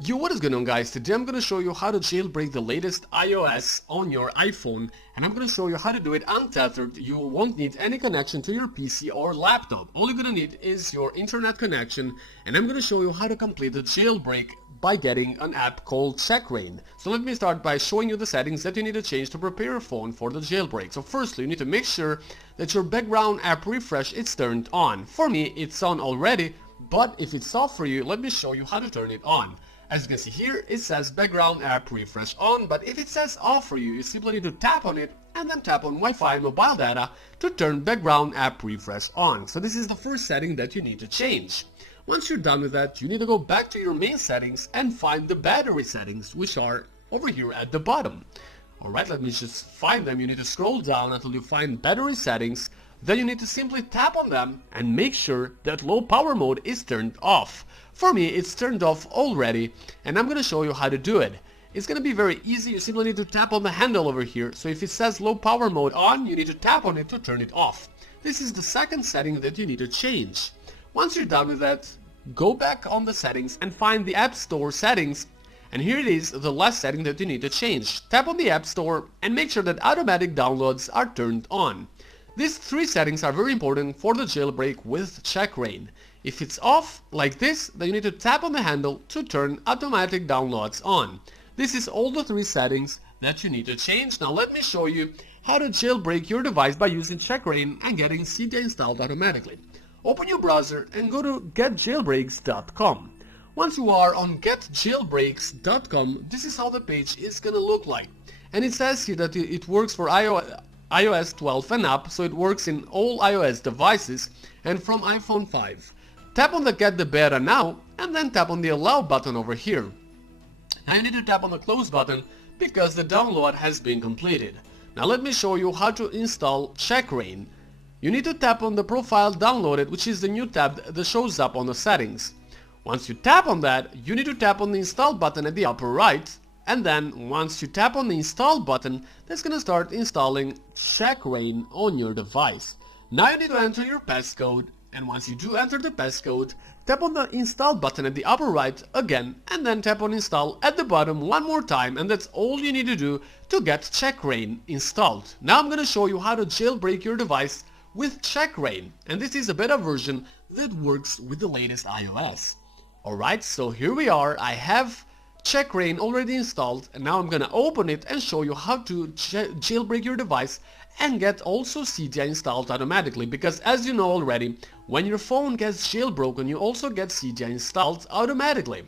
Yo, what is going on, guys? Today I'm going to show you how to jailbreak the latest iOS on your iPhone, and I'm going to show you how to do it untethered. You won't need any connection to your PC or laptop. All you're going to need is your internet connection, and I'm going to show you how to complete the jailbreak by getting an app called Checkra1n. So let me start by showing you the settings that you need to change to prepare your phone for the jailbreak. So firstly, you need to make sure that your background app refresh is turned on. For me, it's on already, but if it's off for you, let me show you how to turn it on. As you can see here, it says background app refresh on, but if it says off for you, you simply need to tap on it and then tap on Wi-Fi and mobile data to turn background app refresh on. So this is the first setting that you need to change. Once you're done with that, you need to go back to your main settings and find the battery settings, which are over here at the bottom. Alright, let me just find them. You need to scroll down until you find battery settings. Then you need to simply tap on them and make sure that low power mode is turned off. For me, it's turned off already, and I'm going to show you how to do it. It's going to be very easy. You simply need to tap on the handle over here. So if it says low power mode on, you need to tap on it to turn it off. This is the second setting that you need to change. Once you're done with that, go back on the settings and find the App Store settings. And here it is, the last setting that you need to change. Tap on the App Store and make sure that automatic downloads are turned on. These three settings are very important for the jailbreak with Checkra1n. If it's off, like this, then you need to tap on the handle to turn automatic downloads on. This is all the three settings that you need to change. Now let me show you how to jailbreak your device by using Checkra1n and getting Cydia installed automatically. Open your browser and go to getjailbreaks.com. Once you are on getjailbreaks.com, this is how the page is gonna look like. And it says here that it works for iOS 12 and up, so it works in all iOS devices and from iPhone 5. Tap on the Get the Beta Now and then tap on the Allow button over here. Now you need to tap on the Close button because the download has been completed. Now let me show you how to install Checkra1n. You need to tap on the Profile Downloaded, which is the new tab that shows up on the settings. Once you tap on that, you need to tap on the Install button at the upper right, and then once you tap on the Install button, that's gonna start installing Checkra1n on your device. Now you need to enter your passcode, and once you do enter the passcode, tap on the Install button at the upper right again, and then tap on Install at the bottom one more time, and that's all you need to do to get Checkra1n installed. Now I'm gonna show you how to jailbreak your device with Checkra1n, and this is a beta version that works with the latest iOS. Alright, so here we are. I have Checkra1n already installed, and now I'm gonna open it and show you how to jailbreak your device and get also Cydia installed automatically, because as you know already, when your phone gets jailbroken, you also get Cydia installed automatically.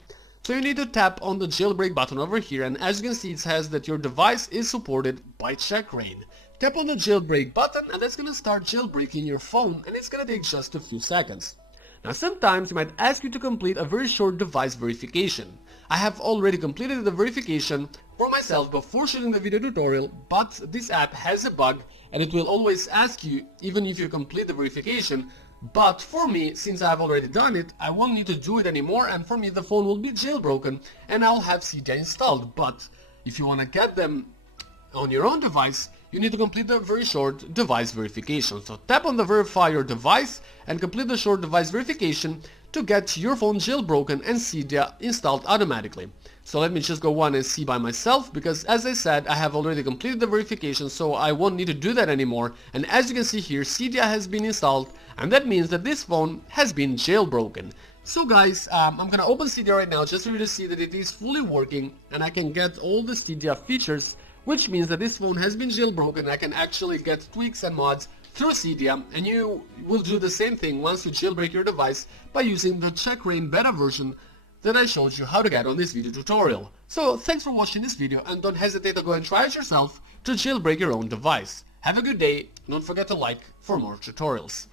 So you need to tap on the jailbreak button over here, and as you can see, it says that your device is supported by Checkra1n. Tap on the jailbreak button and that's gonna start jailbreaking your phone, and it's gonna take just a few seconds. Now sometimes it might ask you to complete a very short device verification. I have already completed the verification for myself before shooting the video tutorial, but this app has a bug and it will always ask you even if you complete the verification. But for me, since I've already done it, I won't need to do it anymore, and for me the phone will be jailbroken and I'll have Cydia installed. But if you want to get them on your own device, you need to complete a very short device verification. So tap on the Verify Your Device and complete the short device verification to get your phone jailbroken and Cydia installed automatically. So let me just go on and see by myself, because as I said, I have already completed the verification, so I won't need to do that anymore. And as you can see here, Cydia has been installed, and that means that this phone has been jailbroken. So guys, I'm gonna open Cydia right now just for you to see that it is fully working and I can get all the Cydia features, which means that this phone has been jailbroken. I can actually get tweaks and mods through Cydia, and you will do the same thing once you jailbreak your device by using the Checkra1n beta version that I showed you how to get on this video tutorial. So thanks for watching this video, and don't hesitate to go and try it yourself to jailbreak your own device. Have a good day, and don't forget to like for more tutorials.